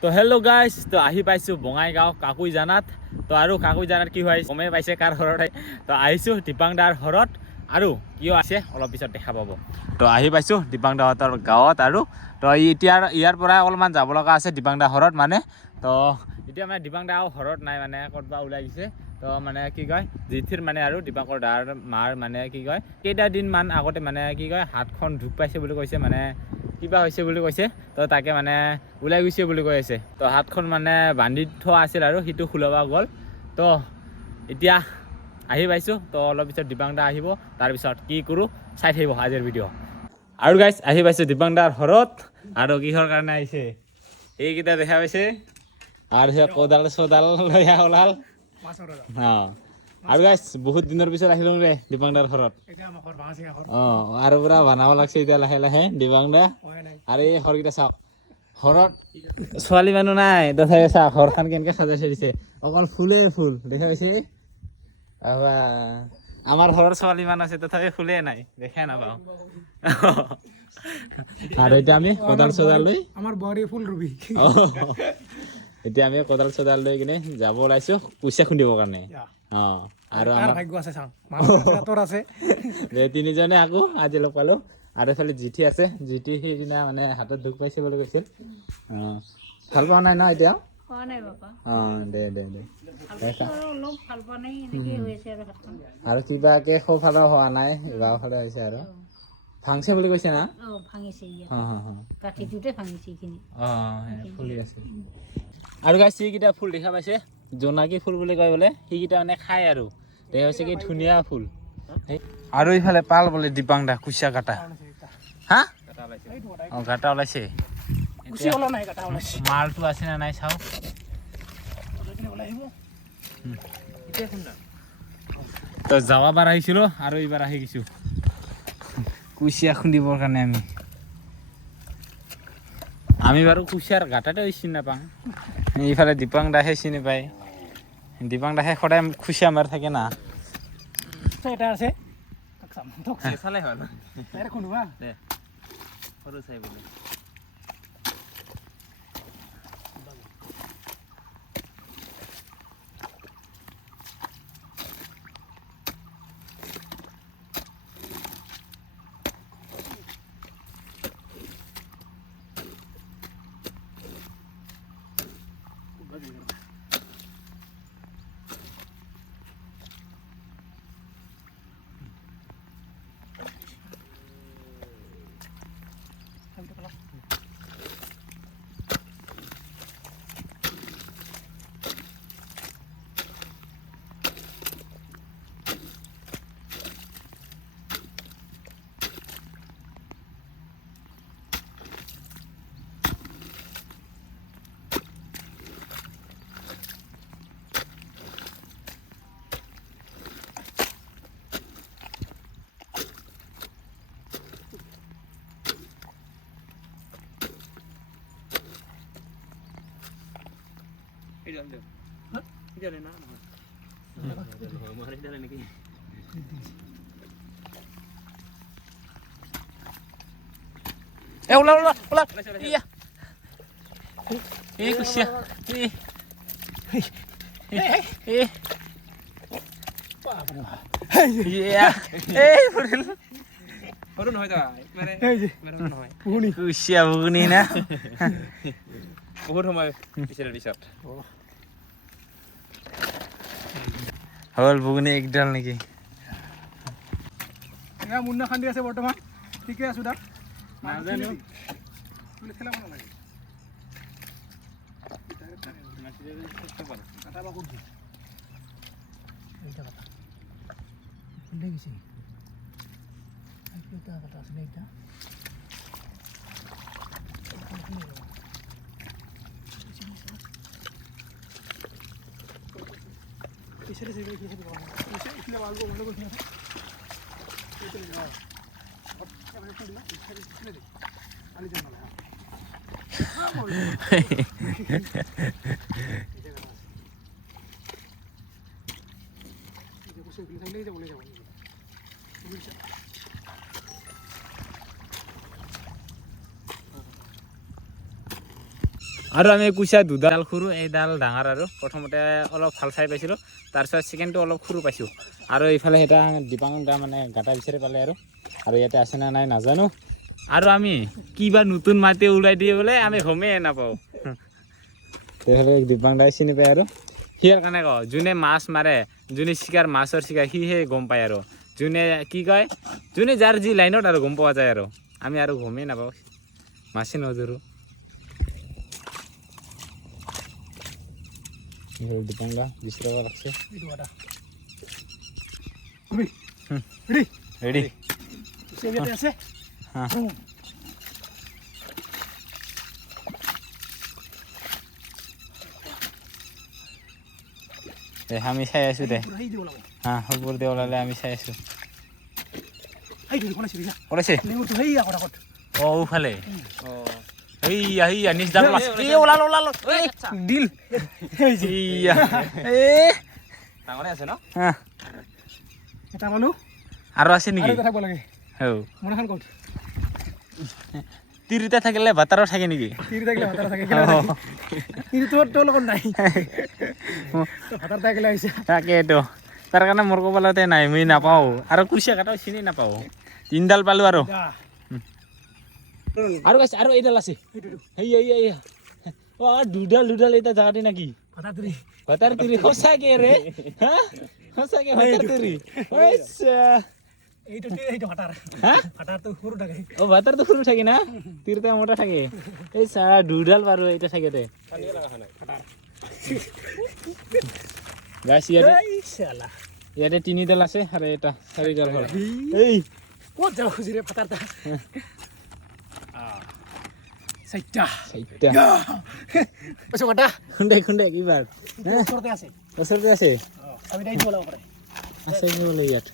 তো hello' guys, তো আহি পাইছোঁ বঙাইগাঁও কাকুইজানাত। তো আৰু কাকুইজানাত কি হয় গমেই পাইছে কাৰ ঘৰত। তো আহিছোঁ দীপাংদাৰ ঘৰত, আৰু কিয় আছে অলপ পিছত দেখা পাব। তো আহি পাইছোঁ দীপাংদাহঁতৰ গাঁৱত, আৰু তো ইয়াৰ পৰা অলপমান যাব লগা আছে দীপাংদা ঘৰত মানে। তো এতিয়া মানে দীপাংদা ঘৰত নাই, মানে ক'ৰবাত ওলাই গৈছে। তো মানে কি কয় জিঠিৰ মানে আৰু দীপাংকৰ দাৰ মাৰ মানে কি কয় কেইটাদিনমান আগতে মানে কি কয় হাতখন দুখ পাইছে বুলি কৈছে, মানে কিবা হৈছে বুলি কৈছে। তো তাকে মানে ওলাই গৈছে বুলি কৈ আছে। তো হাতখন মানে বান্ধি থোৱা আছিল আৰু সিটো খোলাব গ'ল। তো এতিয়া আহি পাইছোঁ। তো অলপ পিছত দীপাংদা আহিব, তাৰপিছত কি কৰোঁ চাই থাকিব আজিৰ ভিডিঅ'। আৰু গাইজ আহি পাইছোঁ দীপাংদাৰ ঘৰত, আৰু কিহৰ কাৰণে আহিছে এইকেইটা দেখা পাইছে, আৰু কোদাল চোদাল লৈ ওলাল। অঁ, আৰু গাইজ বহুত দিনৰ পিছত আহিলোঁ ৰে দীপাংদাৰ ঘৰত। অঁ, আৰু পুৰা বনাব লাগছে এতিয়া লাহে লাহে দীপাংদা। আৰু এই ঘৰকেইটা চাওক, ঘৰত ছোৱালী মানুহ নাই, তথাপি চাওক ঘৰখন কেনেকৈ সজাই থৈ দিছে, অকল ফুলে ফুল দেখা পাইছে। আমাৰ ঘৰৰ ছোৱালী মানুহ আছে তথাপি ফুলে নাই, দেখাই নাপাওঁ। আৰু এতিয়া আমি কোদাল চোদাল লৈ আমাৰ বোৱাৰী ফুল ৰুবি। এতিয়া আমি কোদাল চোদাল লৈ কিনে যাব ওলাইছোঁ কুচিয়া খুন্দিবৰ কাৰণে। অঁ, আৰু আমাৰ ভাগ্য আছে চাওঁ, তোৰ আছে। তিনিজনে আকৌ আজি লগ পালোঁ। আৰু এইফালে জিঠি আছে, জিঠি সেইদিনা মানে হাতত দুখ পাইছে বুলি কৈছিল। অঁ, ভাল পোৱা নাই ন এতিয়া? অঁ, দে দে দে। আৰু কিবাকে সোঁফালে হোৱা নাই, বাওঁফালে হৈছে আৰু ভাংছে বুলি কৈছে না? ফুলি আছে। আৰু গাইছ সেইকেইটা ফুল দেখা পাইছে, জোনাকী ফুল বুলি কয় বোলে, সেইকেইটা মানে খায় আৰু দেখা পাইছে কি ধুনীয়া ফুল। আৰু এইফালে পাল বোলে দীপাংদা কুচিয়া কাটা। হা? অঁ, কাটা ওলাইছে। মালটো আছে না নাই চাওঁ। তো যোৱাবাৰ আহিছিলোঁ আৰু এইবাৰ আহি গৈছোঁ কুচিয়া খুন্দিবৰ কাৰণে। আমি বাৰু কুচিয়াৰ গাঁতাতে চিনি নাপাওঁ, এইফালে দীপাংদাহে চিনি পায়। দীপাংদাহে সদায় কুচিয়া মাৰি থাকে না। এটা আছে চালে হ'ল দে সৰু চাই বুলি। কুচিয়া বুগুনি না বহুত সময় পিছত হ'ল বুগুনি একডাল নেকি? মুন্না খান্দি আছে বৰ্তমান, ঠিকে আছো তাক নাজানো। আৰু আমি কুচিয়া দুডাল সৰু এইডাল ডাঙৰ আৰু প্ৰথমতে অলপ ভাল চাই পাইছিলোঁ তাৰপিছত ছেকেণ্ডটো অলপ সৰু পাইছোঁ আৰু এইফালে এটা দীপাং দা মানে গাটা বিচাৰি পালে আৰু ইয়াতে আছে না নাই নাজানো আৰু আমি কিবা নতুন মাটি ওলাই দিয়ে বোলে আমি গমেই নাপাওঁ সেইফালে দীপাং দাই চিনি পায় আৰু সিয়াৰ কাৰণে কওঁ যোনে মাছ মাৰে যোনে চিকাৰ মাছৰ চিকাৰ সিহে গম পায় আৰু যোনে কি কয় যোনে যাৰ যি লাইনত আৰু গম পোৱা যায় আৰু আমি আৰু গমেই নাপাওঁ মাছে নধৰোঁ দীপাং দা বিচৰা লাগছে ৰেডি আছে আমি চাই আছো দে হা সবোৰ দে ওলালে আমি চাই আছো ওলাইছে ফালে নিজডাল মাছ ওলাল দিল ডাঙৰে আছে ন এটা মানুহ আৰু আছে নেকি থাকিব লাগে মনাখন ক'ত তিৰিটা থাকিলে ভাতাৰো থাকে নেকি তিৰি থাকিলে ভাতাৰ থাকে কিন্তু তোৰ লগত নাই ভাতাৰ থাকিলে আহিছে তাকেতো তাৰ কাৰণে মোৰ ক'বলতে নাই মই নাপাওঁ আৰু কুচিয়া কাটাও চিনি নাপাওঁ তিনডাল পালোঁ আৰু আৰু এইডাল আছে দুডাল এটা জাগাতে নাকি ভাতাৰ তিৰি সঁচাকে ৰে সঁচাকে ভাতাৰ তিৰি ভাতাৰটো সৰু থাকে না তিৰিটা মোটা থাকে এই চাৰা দুডাল বাৰু এটা থাকে দে ইয়াতে তিনিডাল আছে আৰু এটা চাৰিডাল হ'ল এই ক'ত যাব খুজিৰে ফাটাৰটা চাইটা খুন্দে কিবাৰ ওচৰতে আছে আছে বোলে ইয়াত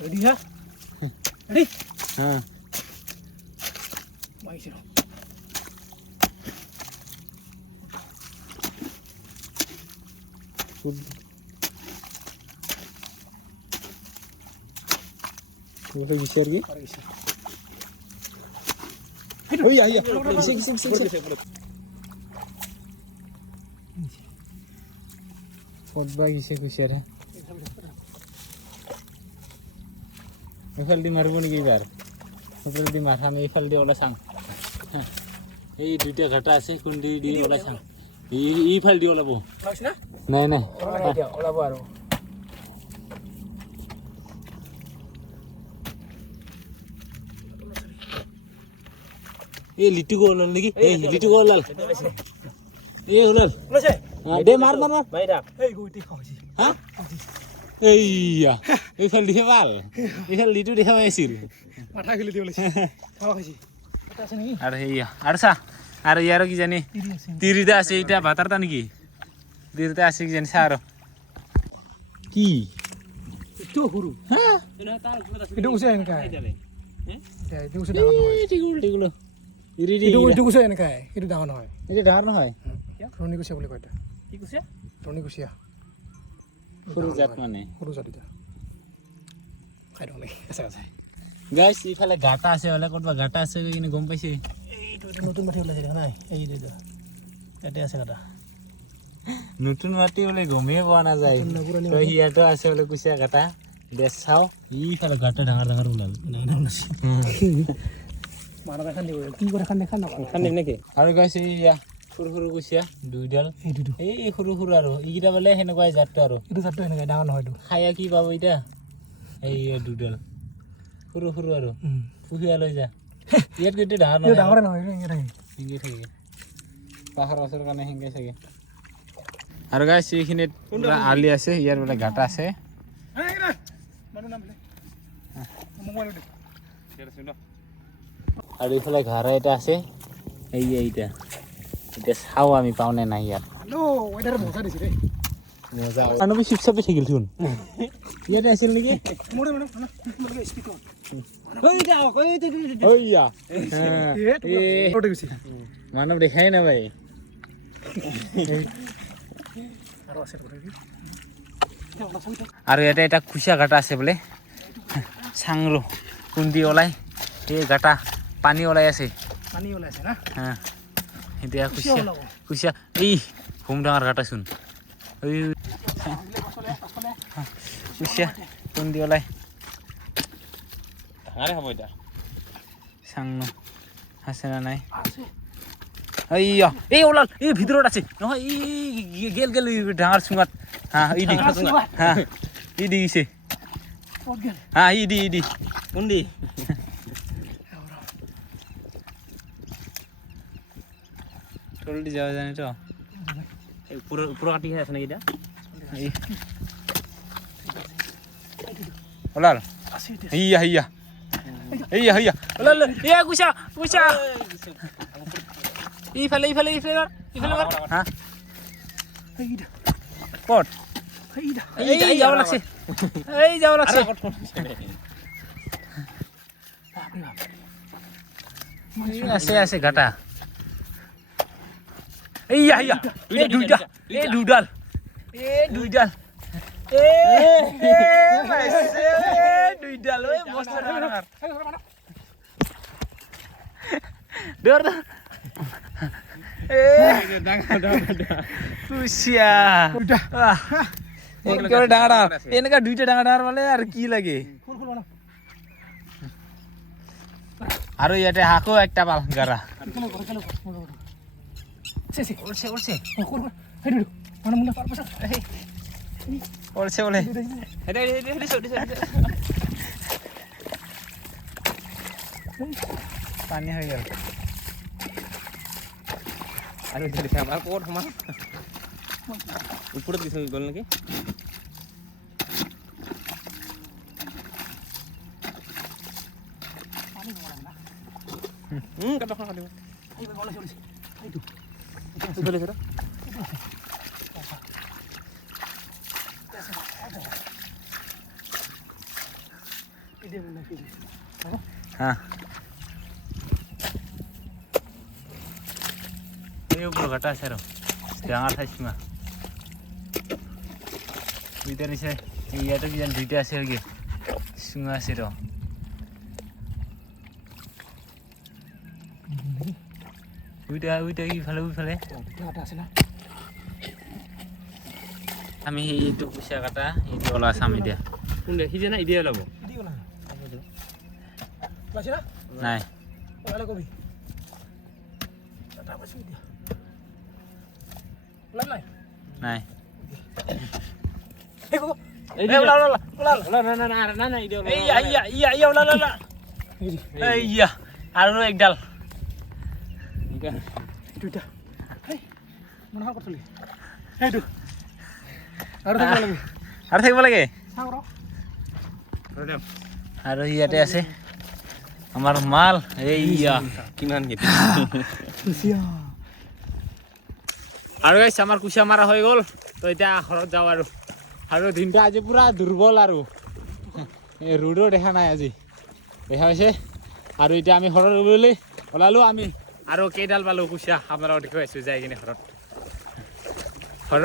ৰেডি হা ৰেডি হা মাইছে বিচাৰ কি ক'তবা গিছে কুচিয়াৰ এইফাল দি মাৰিব নেকি এইবাৰ সেইফাল দি মাথা আমি এইফাল দি ওলাই চাওঁ এই দুইটা ঘাটা আছে খুন্দি দি ওলাই চাওঁ এইফাল দি ওলাব নাই ওলাব আৰু এই লিটুকো ওলাল নেকি এই লিটুকো ওলাল এই ওলাল দে মাৰ হা এইয়া এইফাল দিহে ভাল এইফাল লিটু দেখা পাইছিল মাথা খুলি দি ওলাইছে আৰু সেয়া আৰু চা আৰু ইয়াৰো কি জানি তিৰিটা আছে এতিয়া ভাতাৰটা নেকি তিৰিটা আছে কি জানি চা আৰু কি এইটো সৰু এইটো কৈছে এনেকা এইটো কৈছে এনেকা এইটো ডাঙৰ নহয় এইটো ডাঙৰ নহয় ৰণী কুচিয়া বুলি কয় কি কুচিয়া ৰণী কুচিয়া সৰু জাত মানে সৰু জাত এটা খাই দিওঁ আমি গাইছ ইফালে গাটা আছে হ'লে ক'ৰবাত গাটা আছে কিন্তু গম পাইছে এইটো নতুন মাটি ওলাইছে দেখা নাই এই ইয়াতে আছে গাটা নতুন মাটি বোলে গমেই পোৱা নাযায় ইয়াতো আছে বোলে কুচিয়া গাটা দে চাওঁ ইফালে গাটা ডাঙৰ ওলাল খান্দিম নেকি আৰু গাইছ এইয়া সৰু কুচিয়া দুইডাল এই সৰু আৰু এইকেইটা বোলে সেনেকুৱাই জাতটো আৰু এইটো জাতটো সেনেকুৱাই ডাঙৰ নহয়তো খায়া কি পাব এতিয়া এই দুডাল সৰু আৰু পুহিয়া লৈ যা ইয়াত কিন্তু ডাঙৰে নহয় হিংগে থাকে পাহাৰৰ ওচৰৰ কাৰণে হিংগে চাগে আৰু গাইছ এইখিনিত পুৰা আলি আছে ইয়াৰ বোলে গাটা আছে আৰু এইফালে ঘাৰা এটা আছে এইটা এতিয়া চাওঁ আমি পাওঁনে নাই ইয়াত মজা মানুহ চিপচাপি থাকিল থোন ইয়াতে আছিল নেকি মানুহ দেখাই নাপায় আৰু ইয়াতে এটা খুচিয়া গাটা আছে বোলে চাংৰো কুন্দি ওলাই এই গাটা পানী ওলাই আছে পানী ওলাইছে না হা এতিয়া খুচিয়া এই ঘুম ডাঙৰ গাটা চোন এই খুচিয়া কুন্দি ওলাই ডাঙৰে হ'ব এতিয়া চাংনো আছে না নাই এইয়া এই ওলাল এই ভিতৰত আছে নহয় এই গেল ডাঙৰ চুঙাত হা ই দি হা ই দি গৈছে হা ই দি কোনদি তলদি যাওয়া জানি তো পুরো কাটি আছে নাকি এটা ওলাল ইয়া ওলাল ইয়া কুচা ইফালে হা কত এই যাব লাগছে আছে গাটা এইয়া দুইডাল ওই মস্ত ডাঙৰ কুচিয়া ডাঙৰ এনেকা দুইটা ডাঙৰ মানে আৰু কি লাগে আৰু ইয়াতে হাকো একটা পাল গাৰা ওলছে বলে পানী হৈ গেল আৰু আমাৰ ক'ত সমান ওপৰত কিছু গ'ল নেকি হ্যাঁ এই উপৰ ঘাটা আছে আৰু ডাঙৰ চাইছিমা দুইটা নিচে ইয়াতে কিজান দুইটা আছে আৰু কি চুঙা আছে ৰ উইটা ইফালে আমি এইটো কুচিয়া কাটা এইটো ওলা চাম এতিয়া কোনটা সিজে না ইডিয়া ওলাব নাই নাই আৰু একডাল আৰু থাকিব লাগে আৰু ইয়াতে আছে আমাৰ মাল এইয়া কিমান আৰু গাইছ আমাৰ কুচিয়া মাৰা হৈ গ'ল তো এতিয়া ঘৰত যাওঁ আৰু দিনটা আজি পুৰা দুৰ্বল আৰু এই ৰ'দো দেখা নাই আজি দেখা হৈছে আৰু এতিয়া আমি ঘৰত বুলি ওলালোঁ আমি আৰু কেইডাল পালোঁ কুচিয়া আপোনালোকক দেখুৱাইছোঁ যাই কিনে ঘৰত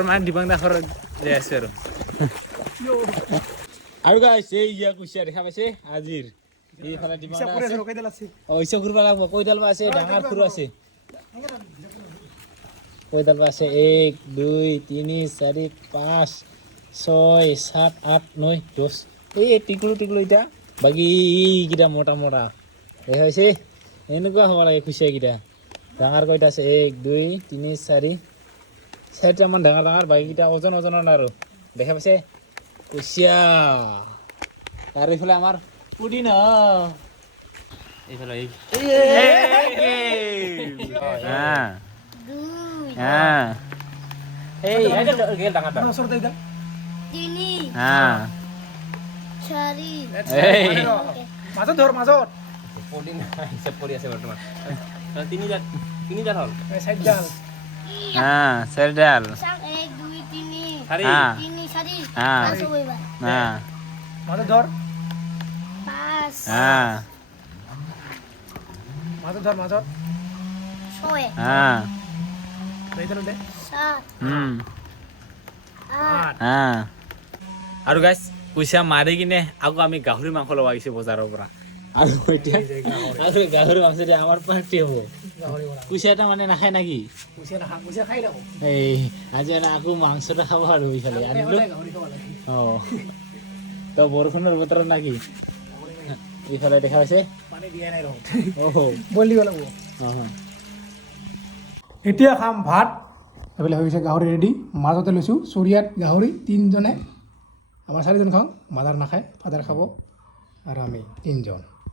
মানে দিবাংদা ঘৰত যাই আছোঁ আৰু গাইছ এই কুচিয়া দেখা পাইছে আজিৰ এইফালে দিবাংদা ঘূৰিব লাগিব কৈডাল বা আছে ডাঙৰ সৰু আছে কৈডাল বা আছে 1 2 3 4 5 6 7 8 9 10 এই টিকলো এতিয়া বাকী এইকেইটা মোটা দেখা পাইছে এনেকুৱা হ'ব লাগে কুচিয়াকেইটা ডাঙৰ কয়টা আছে 1 2 3 4 চাৰিটামান ডাঙৰ বাকীকেইটা ওজনৰ আৰু দেখা পাইছে কুচিয়া আৰু এইফালে আমাৰ পুদি ন এইফালে মাজত ধৰ মাজত হিচাপ কৰি আছে বৰ্তমান তিনিডাল হ'ল চাৰিডাল চাৰিডাল 1 2 3 চাৰি 3 4 মাজত ধৰ 5 মাজত ধৰ মাজত 6 দে 7 হুম 8 9 আৰু গাইছ কুচিয়া মাৰি কিনে আকৌ আমি গাহৰি মাংস ল'ব আহিছোঁ বজাৰৰ পৰা আৰু এতিয়া আৰু গাহৰি মাংস দিয়া আমাৰ পাৰ্টি হ'ব কুচিয়া এটা মানে নাখায় নেকি কুচিয়া খাই থাকো এই আজি মানে আকৌ মাংসটা খাব আৰু এইফালে আনিলোঁ গাহৰি খাব লাগে অঁ তো বৰষুণৰ বতৰত নাকি এইফালে দেখা পাইছে পানী দিয়া নাই ৰহ অহ বইল দিব লাগিব অঁ এতিয়া খাম ভাত এইফালে হৈ গৈছে গাহৰি ৰেডি মাজতে লৈছোঁ চৰিয়াত গাহৰি 3জনে আমাৰ 4জন খাওঁ মাদাৰ নাখায় ফাদাৰ খাব আৰু আমি 3জন